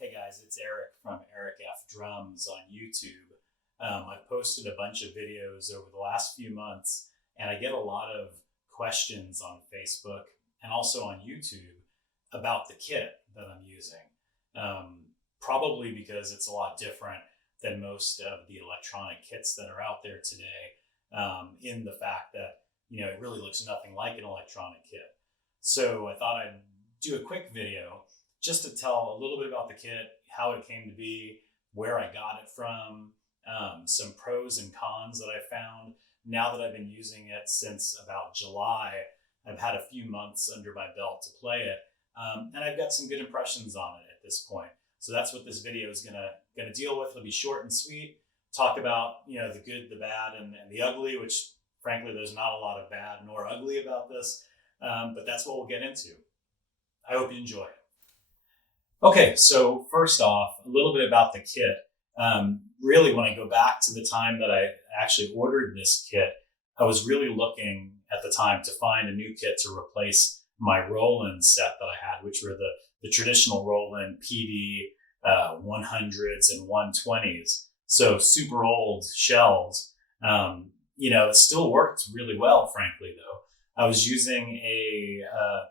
Hey guys, it's Eric from Eric F Drums on YouTube. I've posted a bunch of videos over the last few months, and I get a lot of questions on Facebook and also on YouTube about the kit that I'm using. Probably because it's a lot different than most of the electronic kits that are out there today, in the fact that, it really looks nothing like an electronic kit. So I thought I'd do a quick video just to tell a little bit about the kit, how it came to be, where I got it from, some pros and cons that I found. Now that I've been using it since about July, I've had a few months under my belt to play it, and I've got some good impressions on it at this point. So that's what this video is gonna deal with. It'll be short and sweet. Talk about the good, the bad, and the ugly, which frankly there's not a lot of bad nor ugly about this, but that's what we'll get into. I hope you enjoy it. Okay, so first off, a little bit about the kit. Really, when I go back to the time that I actually ordered this kit, I was really looking at the time to find a new kit to replace my Roland set that I had, which were the traditional Roland PD 100s and 120s. So super old shells. It still worked really well, frankly, though. I was using a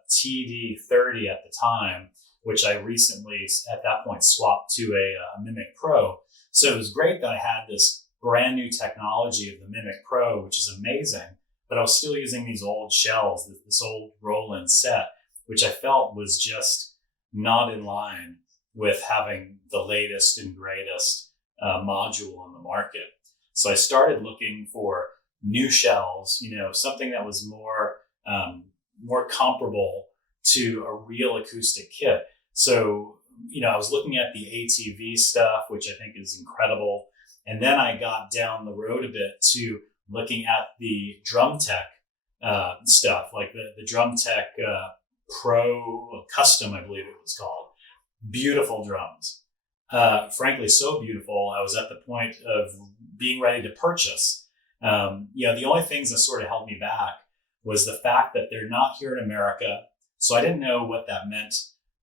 TD30 at the time, which I recently, at that point, swapped to a Mimic Pro. So it was great that I had this brand new technology of the Mimic Pro, which is amazing, but I was still using these old shells, this old Roland set, which I felt was just not in line with having the latest and greatest module on the market. So I started looking for new shells, something that was more comparable to a real acoustic kit. So, I was looking at the ATV stuff, which I think is incredible. And then I got down the road a bit to looking at the Drum Tech stuff, like the Drum Tech Pro Custom, I believe it was called. Beautiful drums. Frankly, so beautiful. I was at the point of being ready to purchase. The only things that sort of held me back was the fact that they're not here in America. So I didn't know what that meant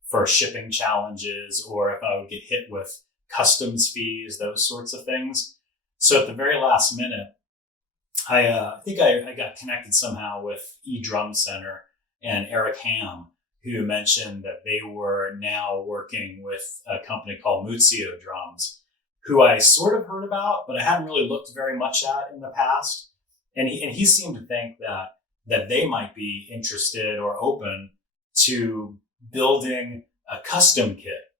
for shipping challenges, or if I would get hit with customs fees, those sorts of things. So at the very last minute, I think I got connected somehow with eDrum Center and Eric Ham, who mentioned that they were now working with a company called Muzzio Drums, who I sort of heard about, but I hadn't really looked very much at in the past. And he seemed to think that they might be interested or open to building a custom kit,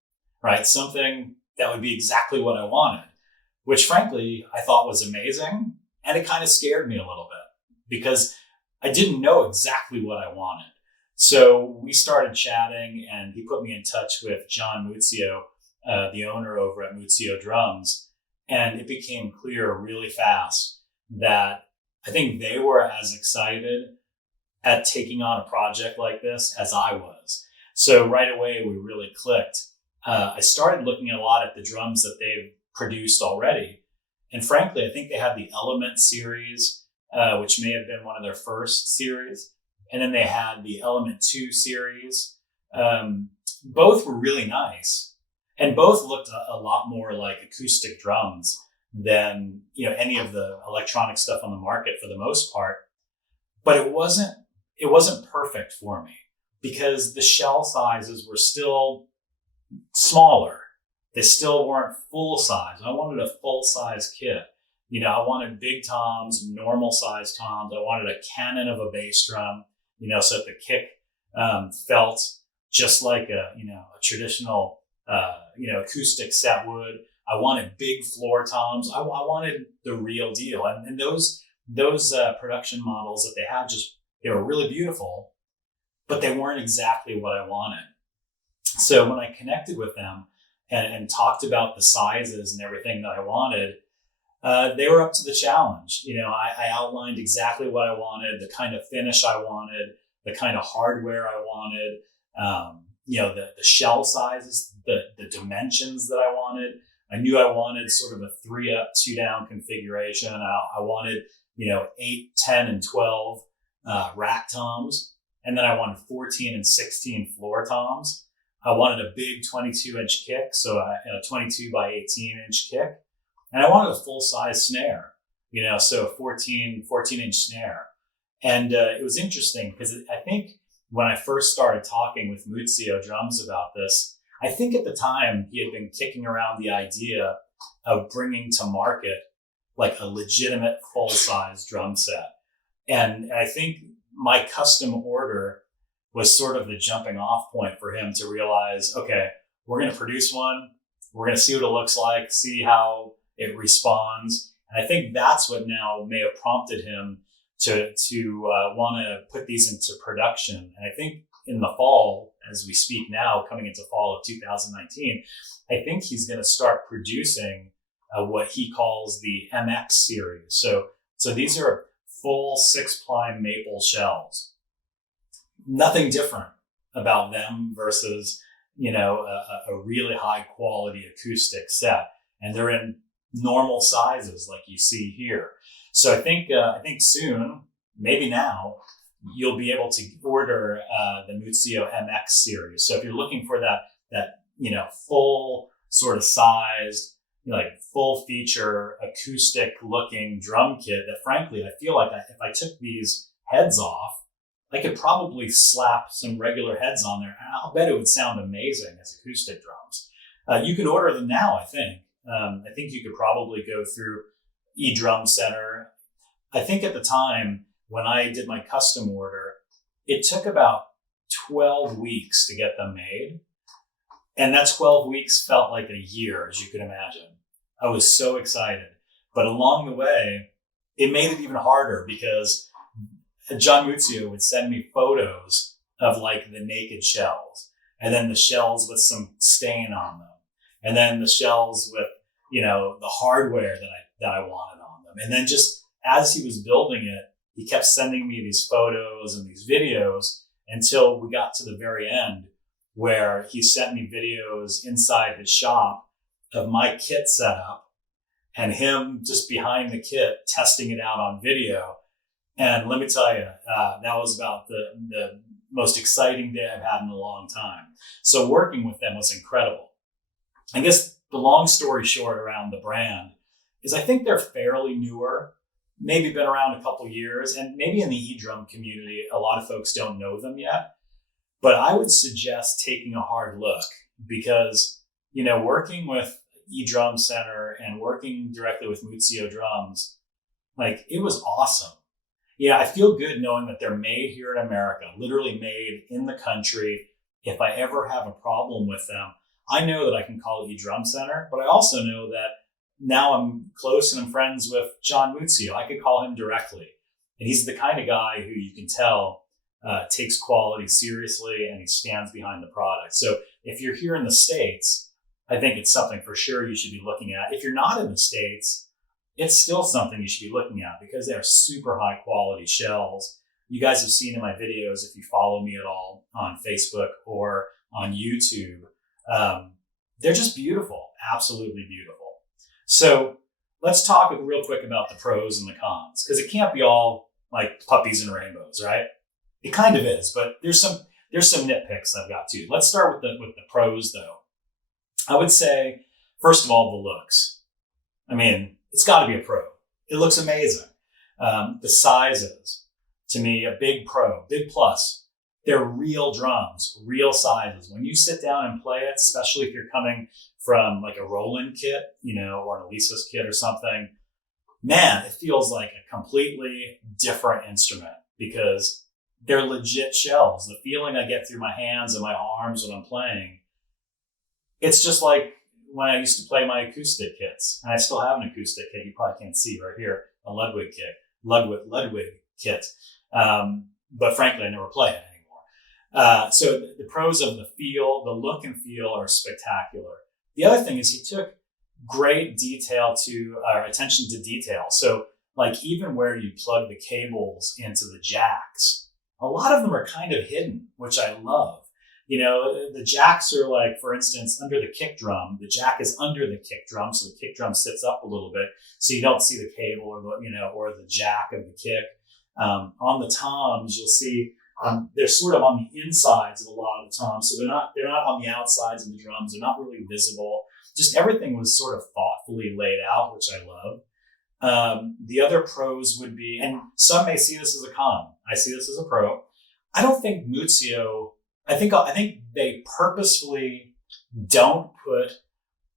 right? Something that would be exactly what I wanted, which frankly, I thought was amazing. And it kind of scared me a little bit because I didn't know exactly what I wanted. So we started chatting, and he put me in touch with John Muzzio, the owner over at Muzzio Drums. And it became clear really fast that I think they were as excited at taking on a project like this as I was. So right away, we really clicked. I started looking a lot at the drums that they've produced already. And frankly, I think they had the Element series, which may have been one of their first series. And then they had the Element 2 series. Both were really nice. And both looked a lot more like acoustic drums than any of the electronic stuff on the market for the most part. But it wasn't perfect for me, because the shell sizes were still smaller. They still weren't full size. I wanted a full size kit. I wanted big toms, normal size toms. I wanted a cannon of a bass drum, so that the kick felt just like a traditional, acoustic set would. I wanted big floor toms. I wanted the real deal. And those production models that they had, they were really beautiful, but they weren't exactly what I wanted. So when I connected with them and talked about the sizes and everything that I wanted, they were up to the challenge. I outlined exactly what I wanted, the kind of finish I wanted, the kind of hardware I wanted, the shell sizes, the dimensions that I wanted. I knew I wanted sort of a 3 up, 2 down configuration. I wanted, 8, 10, and 12 rack toms. And then I wanted 14 and 16 floor toms. I wanted a big 22-inch kick, so a 22 by 18-inch kick. And I wanted a full-size snare, so a 14-inch snare. And it was interesting because I think when I first started talking with Muzzio Drums about this, I think at the time he had been kicking around the idea of bringing to market like a legitimate full-size drum set. And I think my custom order was sort of the jumping off point for him to realize, okay, we're going to produce one. We're going to see what it looks like, see how it responds. And I think that's what now may have prompted him to want to put these into production. And I think in the fall, as we speak now, coming into fall of 2019, I think he's going to start producing what he calls the MX series. So these are full 6-ply maple shells. Nothing different about them versus, a really high quality acoustic set. And they're in normal sizes like you see here. So I think soon, maybe now, you'll be able to order the Muzzio MX series. So if you're looking for that full sort of sized, like full feature acoustic looking drum kit that frankly, I feel like if I took these heads off, I could probably slap some regular heads on there. And I'll bet it would sound amazing as acoustic drums. You can order them now, I think. I think you could probably go through eDrum Center. I think at the time when I did my custom order, it took about 12 weeks to get them made. And that 12 weeks felt like a year, as you could imagine. I was so excited. But along the way, it made it even harder because John Muzzio would send me photos of like the naked shells, and then the shells with some stain on them, and then the shells with, the hardware that I wanted on them. And then just as he was building it, he kept sending me these photos and these videos until we got to the very end where he sent me videos inside his shop of my kit setup and him just behind the kit testing it out on video. And let me tell you, that was about the most exciting day I've had in a long time. So working with them was incredible. I guess the long story short around the brand is I think they're fairly newer, maybe been around a couple years, and maybe in the eDrum community, a lot of folks don't know them yet. But I would suggest taking a hard look because, working with eDrum Center and working directly with Muzzio Drums, like it was awesome. Yeah, I feel good knowing that they're made here in America, literally made in the country. If I ever have a problem with them, I know that I can call eDrum Center, but I also know that now I'm close and I'm friends with John Muzzio. I could call him directly. And he's the kind of guy who you can tell takes quality seriously and he stands behind the product. So if you're here in the States, I think it's something for sure you should be looking at. If you're not in the States, it's still something you should be looking at because they're super high quality shells. You guys have seen in my videos, if you follow me at all on Facebook or on YouTube, they're just beautiful, absolutely beautiful. So let's talk real quick about the pros and the cons, because it can't be all like puppies and rainbows, right? It kind of is, but there's some nitpicks I've got too. Let's start with the pros though. I would say, first of all, the looks. I mean, it's got to be a pro. It looks amazing. The sizes, to me, a big pro, big plus. They're real drums, real sizes. When you sit down and play it, especially if you're coming from like a Roland kit, or an Alesis kit or something, man, it feels like a completely different instrument because they're legit shells. The feeling I get through my hands and my arms when I'm playing, it's just like when I used to play my acoustic kits, and I still have an acoustic kit. You probably can't see right here, a Ludwig kit. But frankly, I never play it anymore. So the pros of the feel, the look and feel are spectacular. The other thing is he took great attention to detail. So like even where you plug the cables into the jacks, a lot of them are kind of hidden, which I love. The jacks are like, for instance, under the kick drum. The jack is under the kick drum, so the kick drum sits up a little bit, so you don't see the cable or the jack of the kick. On the toms, you'll see They're sort of on the insides of a lot of the toms, so they're not on the outsides of the drums. They're not really visible. Just everything was sort of thoughtfully laid out, which I love. The other pros would be, and some may see this as a con. I see this as a pro. I don't think Muzzio. I think they purposefully don't put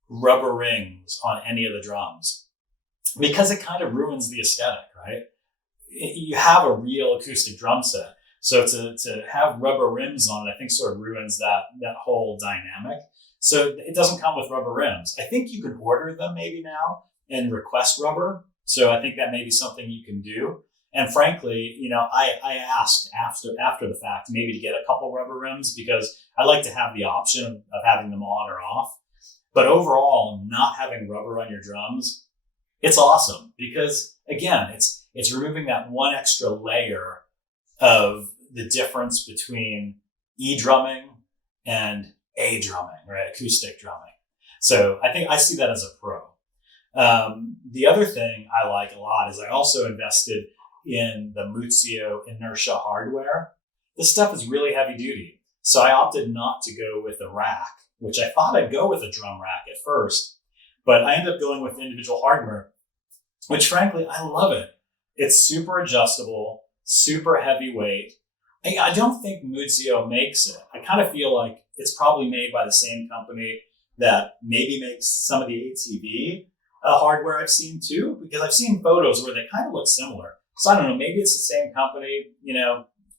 rubber rings on any of the drums because it kind of ruins the aesthetic, right? You have a real acoustic drum set. So to have rubber rims on it, I think sort of ruins that whole dynamic. So it doesn't come with rubber rims. I think you can order them maybe now and request rubber. So I think that may be something you can do. And frankly, I asked after the fact maybe to get a couple rubber rims because I like to have the option of having them on or off. But overall, not having rubber on your drums, it's awesome because again, it's removing that one extra layer of the difference between E-drumming and A drumming, right? Acoustic drumming. So I think I see that as a pro. The other thing I like a lot is I also invested in the Muzzio inertia hardware. This stuff is really heavy duty. So I opted not to go with a rack, which I thought I'd go with a drum rack at first, but I ended up going with individual hardware, which frankly, I love it. It's super adjustable, super heavyweight. I don't think Muzzio makes it. I kind of feel like it's probably made by the same company that maybe makes some of the ATV hardware I've seen too, because I've seen photos where they kind of look similar. So I don't know, maybe it's the same company,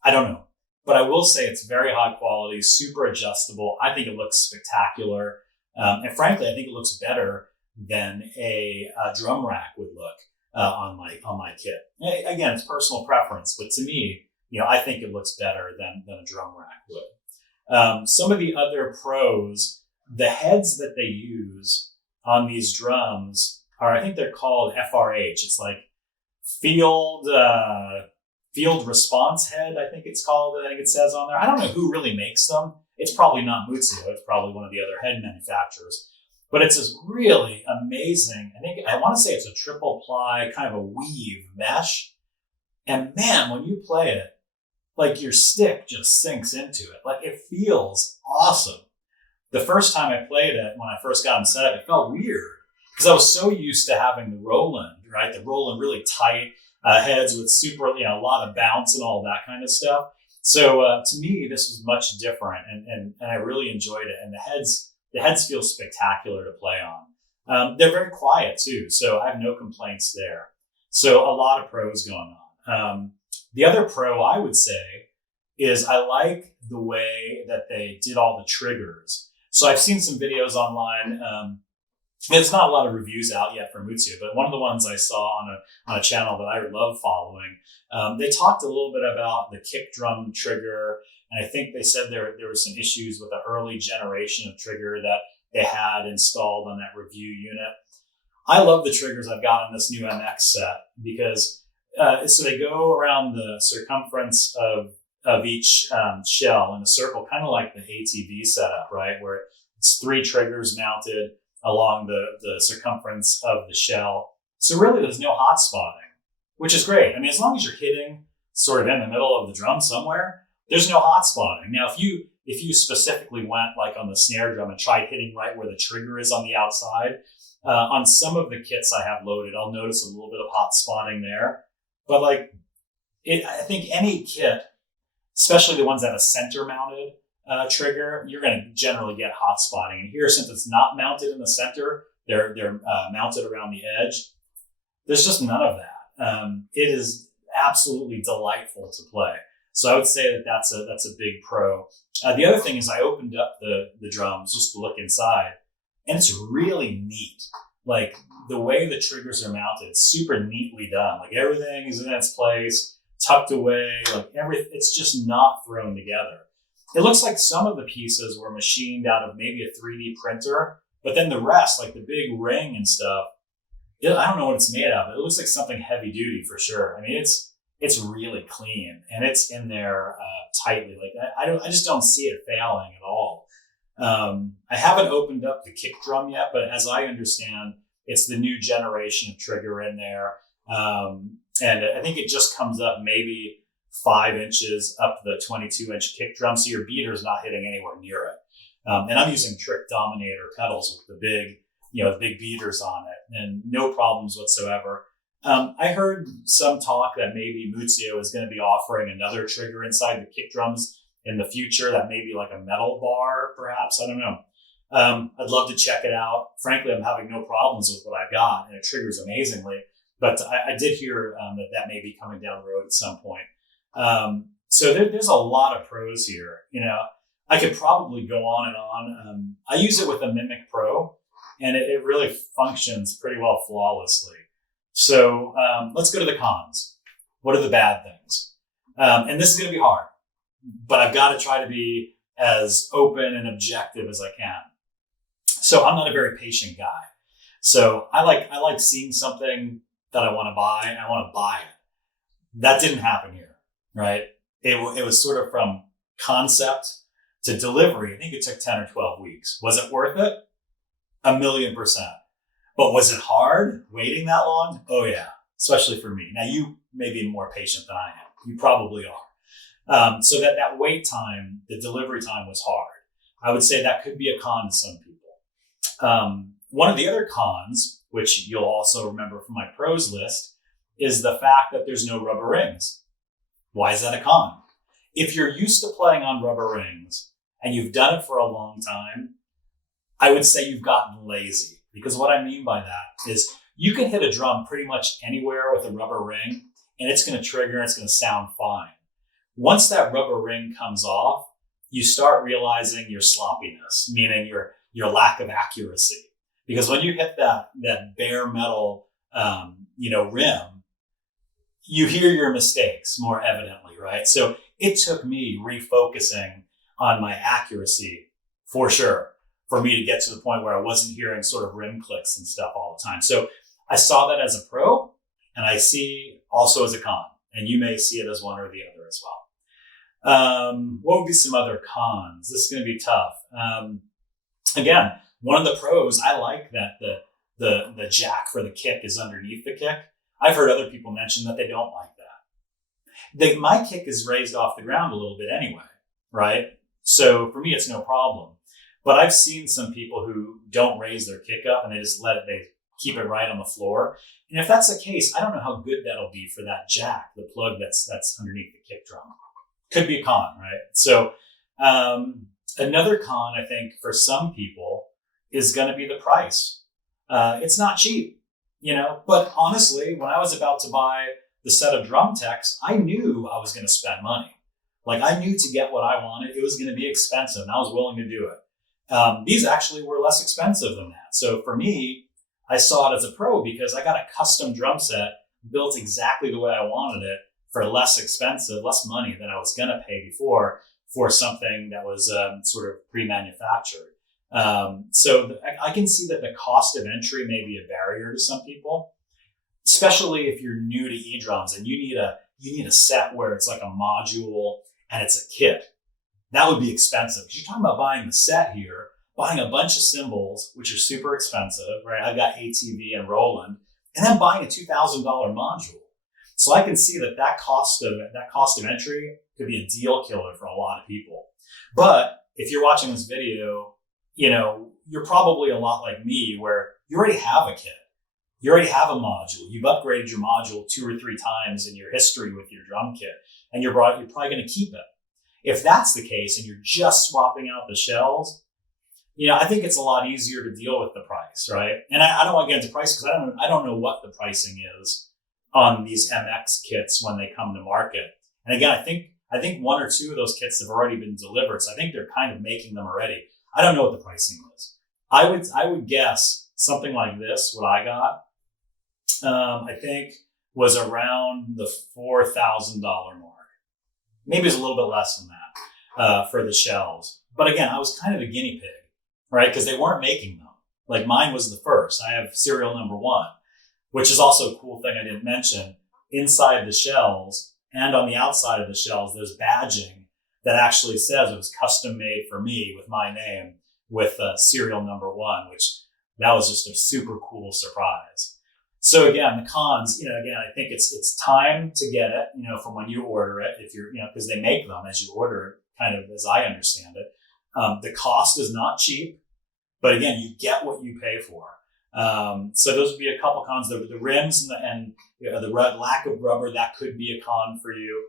I don't know. But I will say it's very high quality, super adjustable. I think it looks spectacular. And frankly, I think it looks better than a drum rack would look on my kit. Again, it's personal preference, but to me, I think it looks better than a drum rack would. Some of the other pros, the heads that they use on these drums are, I think they're called FRH. It's like field response head, I think it's called. I think it says on there. I don't know who really makes them. It's probably not Muzzio. It's probably one of the other head manufacturers. But it's this really amazing, I want to say it's a triple ply kind of a weave mesh. And man, when you play it, like your stick just sinks into it. Like it feels awesome. The first time I played it, when I first got them set up, it felt weird because I was so used to having the Roland, right? The Roland really tight heads with super, a lot of bounce and all that kind of stuff. So to me, this was much different, and I really enjoyed it. And the heads feel spectacular to play on. They're very quiet too, so I have no complaints there. So a lot of pros going on. The other pro I would say is I like the way that they did all the triggers. So I've seen some videos online. There's not a lot of reviews out yet for Muzzio, but one of the ones I saw on a channel that I love following, they talked a little bit about the kick drum trigger. And I think they said there were some issues with the early generation of trigger that they had installed on that review unit. I love the triggers I've got on this new MX set because so they go around the circumference of each shell in a circle, kind of like the ATV setup, right? Where it's 3 triggers mounted along the circumference of the shell. So really there's no hot spotting, which is great. I mean, as long as you're hitting sort of in the middle of the drum somewhere, there's no hot spotting. Now, if you specifically went like on the snare drum and tried hitting right where the trigger is on the outside, on some of the kits I have loaded, I'll notice a little bit of hot spotting there. But I think any kit, especially the ones that have a center mounted trigger, you're going to generally get hot spotting. And here, since it's not mounted in the center, they're mounted around the edge. There's just none of that. It is absolutely delightful to play. So I would say that's a big pro. The other thing is I opened up the drums just to look inside, and it's really neat. Like the way the triggers are mounted, super neatly done. Like everything is in its place, tucked away. Like it's just not thrown together. It looks like some of the pieces were machined out of maybe a 3D printer, but then the rest, like the big ring and stuff, I don't know what it's made of. It looks like something heavy duty for sure. I mean, it's really clean and it's in there tightly. Like I just don't see it failing at all. I haven't opened up the kick drum yet, but as I understand, it's the new generation of trigger in there. And I think it just comes up maybe 5 inches up the 22-inch kick drum, so your beater's not hitting anywhere near it. And I'm using Trick Dominator pedals with the big beaters on it, and no problems whatsoever. I heard some talk that maybe Muzzio is going to be offering another trigger inside the kick drums in the future, that may be like a metal bar, perhaps. I don't know. I'd love to check it out. Frankly, I'm having no problems with what I've got, and it triggers amazingly. But I did hear that may be coming down the road at some point. So there's a lot of pros here. I could probably go on and on. I use it with a Mimic Pro, and it really functions pretty well flawlessly. So let's go to the cons. What are the bad things? And this is going to be hard, but I've got to try to be as open and objective as I can. So I'm not a very patient guy. So I like seeing something that I want to buy, and I want to buy it. That didn't happen here, right? It was sort of from concept to delivery. I think it took 10 or 12 weeks. Was it worth it? 1,000,000%. But was it hard waiting that long? Oh yeah, especially for me. Now you may be more patient than I am. You probably are. So that wait time, the delivery time was hard. I would say that could be a con to some people. One of the other cons, which you'll also remember from my pros list, is the fact that there's no rubber rings. Why is that a con? If you're used to playing on rubber rings and you've done it for a long time, I would say you've gotten lazy. Because what I mean by that is you can hit a drum pretty much anywhere with a rubber ring, and it's going to trigger and it's going to sound fine. Once that rubber ring comes off, you start realizing your sloppiness, meaning your lack of accuracy. Because when you hit that bare metal, rim, you hear your mistakes more evidently, right? So it took me refocusing on my accuracy for sure, for me to get to the point where I wasn't hearing sort of rim clicks and stuff all the time. So I saw that as a pro, and I see also as a con, and you may see it as one or the other as well. What would be some other cons? This is going to be tough. Again, one of the pros, I like that the jack for the kick is underneath the kick. I've heard other people mention that they don't like that. My kick is raised off the ground a little bit anyway, right? So for me, it's no problem. But I've seen some people who don't raise their kick up and they just they keep it right on the floor. And if that's the case, I don't know how good that'll be for that jack, the plug that's underneath the kick drum. Could be a con, right? So another con, I think, for some people is going to be the price. It's not cheap, but honestly, when I was about to buy the set of drum techs, I knew I was going to spend money. Like I knew to get what I wanted, it was going to be expensive, and I was willing to do it. These actually were less expensive than that. So for me, I saw it as a pro because I got a custom drum set built exactly the way I wanted it for less money than I was going to pay before for something that was sort of pre-manufactured. So I can see that the cost of entry may be a barrier to some people, especially if you're new to eDrums and you need a set where it's like a module and it's a kit. That would be expensive because you're talking about buying the set here, buying a bunch of cymbals, which are super expensive, right? I've got ATV and Roland, and then buying a $2,000 module. So I can see that cost of entry could be a deal killer for a lot of people. But if you're watching this video, you're probably a lot like me where you already have a kit. You already have a module. You've upgraded your module 2 or 3 times in your history with your drum kit, and you're probably going to keep it. If that's the case and you're just swapping out the shells, I think it's a lot easier to deal with the price, right? And I don't want to get into price because I don't know what the pricing is on these MX kits when they come to market. And again, I think 1 or 2 of those kits have already been delivered, so I think they're kind of making them already. I don't know what the pricing is. I would guess something like this, what I got, I think was around the $4,000 mark. Maybe it's a little bit less than that for the shells. But again, I was kind of a guinea pig, right? Because they weren't making them. Like mine was the first. I have serial number 1, which is also a cool thing I didn't mention. Inside the shells and on the outside of the shells, there's badging that actually says it was custom made for me with my name with serial number 1, which that was just a super cool surprise. So again, the cons, again, I think it's time to get it, from when you order it, if you're, because they make them as you order it, kind of as I understand it. The cost is not cheap, but again, you get what you pay for. So those would be a couple cons. The rims and the lack of rubber, that could be a con for you.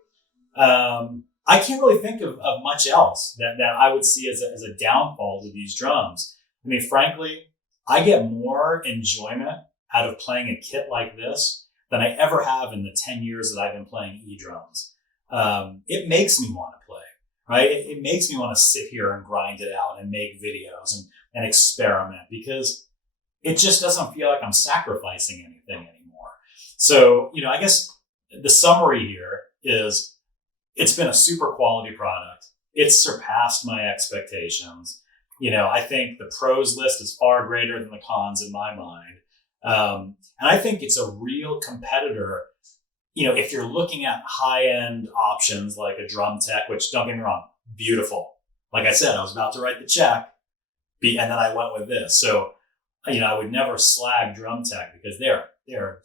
I can't really think of much else that I would see as a downfall to these drums. I mean, frankly, I get more enjoyment out of playing a kit like this than I ever have in the 10 years that I've been playing E-drums. It makes me want to play, right? It makes me want to sit here and grind it out and make videos and experiment, because it just doesn't feel like I'm sacrificing anything anymore. So, I guess the summary here is it's been a super quality product. It's surpassed my expectations. I think the pros list is far greater than the cons in my mind. And I think it's a real competitor, if you're looking at high-end options like a Drum Tech, which, don't get me wrong, beautiful. Like I said, I was about to write the check, and then I went with this. So, I would never slag Drum Tech because they're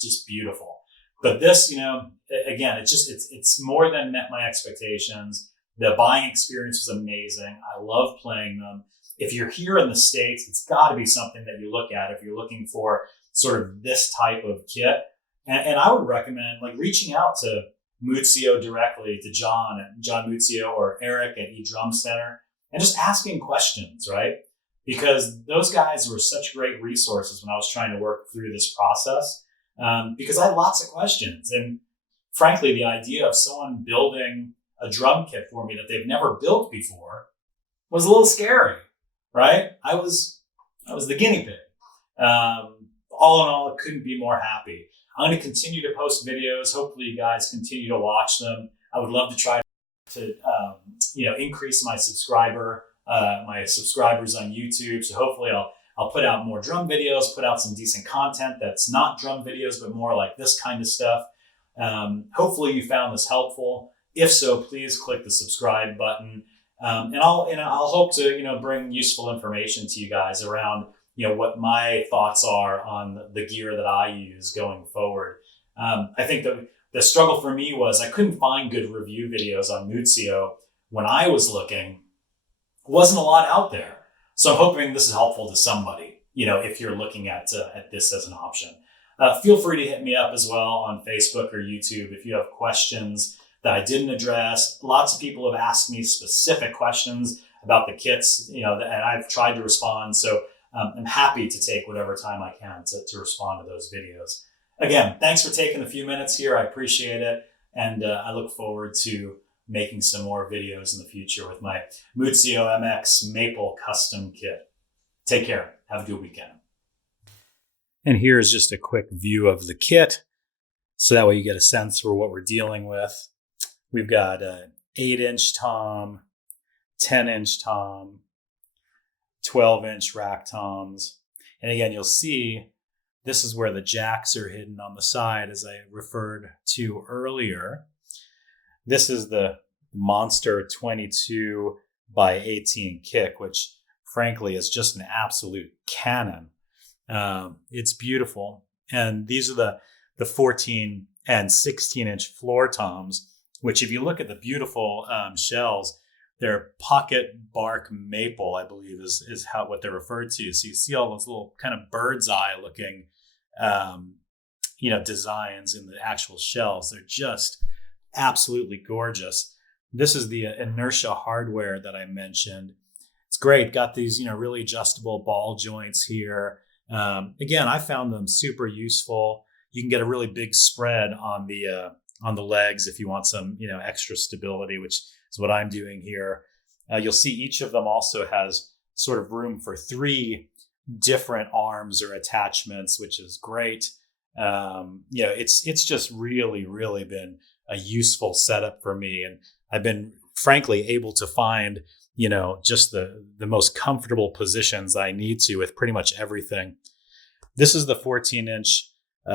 just beautiful. But this, again, it's more than met my expectations. The buying experience was amazing. I love playing them. If you're here in the States, it's got to be something that you look at if you're looking for sort of this type of kit. And I would recommend reaching out to Muzzio directly, to John Muzzio or Eric at eDrum Center, and just asking questions, right? Because those guys were such great resources when I was trying to work through this process, because I had lots of questions. And frankly, the idea of someone building a drum kit for me that they've never built before was a little scary, right? I was the guinea pig. All in all, I couldn't be more happy. I'm going to continue to post videos. Hopefully you guys continue to watch them. I would love to try to, increase my subscribers on YouTube. So hopefully I'll put out more drum videos, put out some decent content that's not drum videos, but more like this kind of stuff. Hopefully you found this helpful. If so, please click the subscribe button. And I'll hope to, bring useful information to you guys around, what my thoughts are on the gear that I use going forward. I think that the struggle for me was I couldn't find good review videos on Muzzio when I was looking. Wasn't a lot out there. So I'm hoping this is helpful to somebody, if you're looking at this as an option. Feel free to hit me up as well on Facebook or YouTube if you have questions that I didn't address. Lots of people have asked me specific questions about the kits, and I've tried to respond. So I'm happy to take whatever time I can to respond to those videos. Again, thanks for taking a few minutes here. I appreciate it. And I look forward to making some more videos in the future with my Muzzio MX Maple Custom kit. Take care. Have a good weekend. And here's just a quick view of the kit, so that way you get a sense for what we're dealing with. We've got an 8-inch tom, 10-inch tom, 12-inch rack toms. And again, you'll see this is where the jacks are hidden on the side, as I referred to earlier. This is the Monster 22 by 18 kick, which frankly is just an absolute cannon. It's beautiful. And these are the 14 and 16-inch floor toms, which if you look at the beautiful shells, they're pocket bark maple, I believe is what they're referred to. So you see all those little kind of bird's eye looking, designs in the actual shells. They're just absolutely gorgeous. This is the inertia hardware that I mentioned. It's great. Got these, really adjustable ball joints here. Again, I found them super useful. You can get a really big spread on the legs if you want some, extra stability, which is what I'm doing here. You'll see each of them also has sort of room for 3 different arms or attachments, which is great. It's just really, really been a useful setup for me. And I've been frankly able to find, just the most comfortable positions I need to with pretty much everything. This is the 14-inch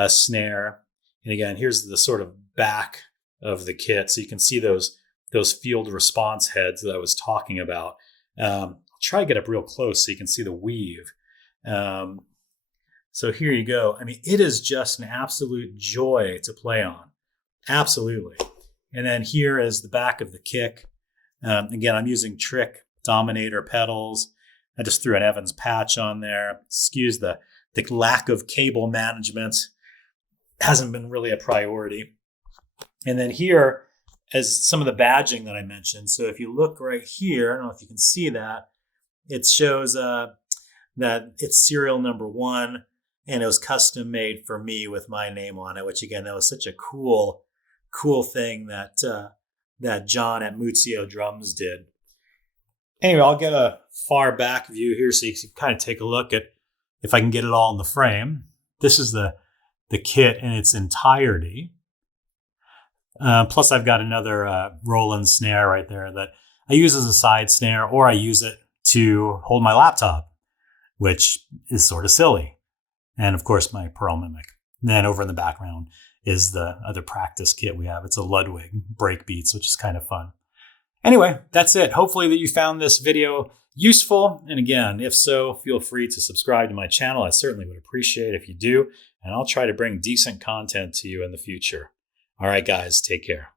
snare. And again, here's the sort of back of the kit. So you can see those field response heads that I was talking about. I'll try to get up real close so you can see the weave. So here you go. I mean, it is just an absolute joy to play on. Absolutely. And then here is the back of the kick. Again, I'm using Trick Dominator pedals. I just threw an Evans patch on there. Excuse the lack of cable management. Hasn't been really a priority. And then here is some of the badging that I mentioned. So if you look right here, I don't know if you can see that, it shows that it's serial number 1, and it was custom made for me with my name on it, which again, that was such a cool thing that John at Muzzio Drums did. Anyway, I'll get a far back view here so you can kind of take a look at if I can get it all in the frame. This is the kit in its entirety. Plus, I've got another Roland snare right there that I use as a side snare, or I use it to hold my laptop, which is sort of silly. And of course, my Pearl Mimic. And then over in the background is the other practice kit we have. It's a Ludwig Breakbeats, which is kind of fun. Anyway, that's it. Hopefully that you found this video useful. And again, if so, feel free to subscribe to my channel. I certainly would appreciate it if you do. And I'll try to bring decent content to you in the future. All right, guys, take care.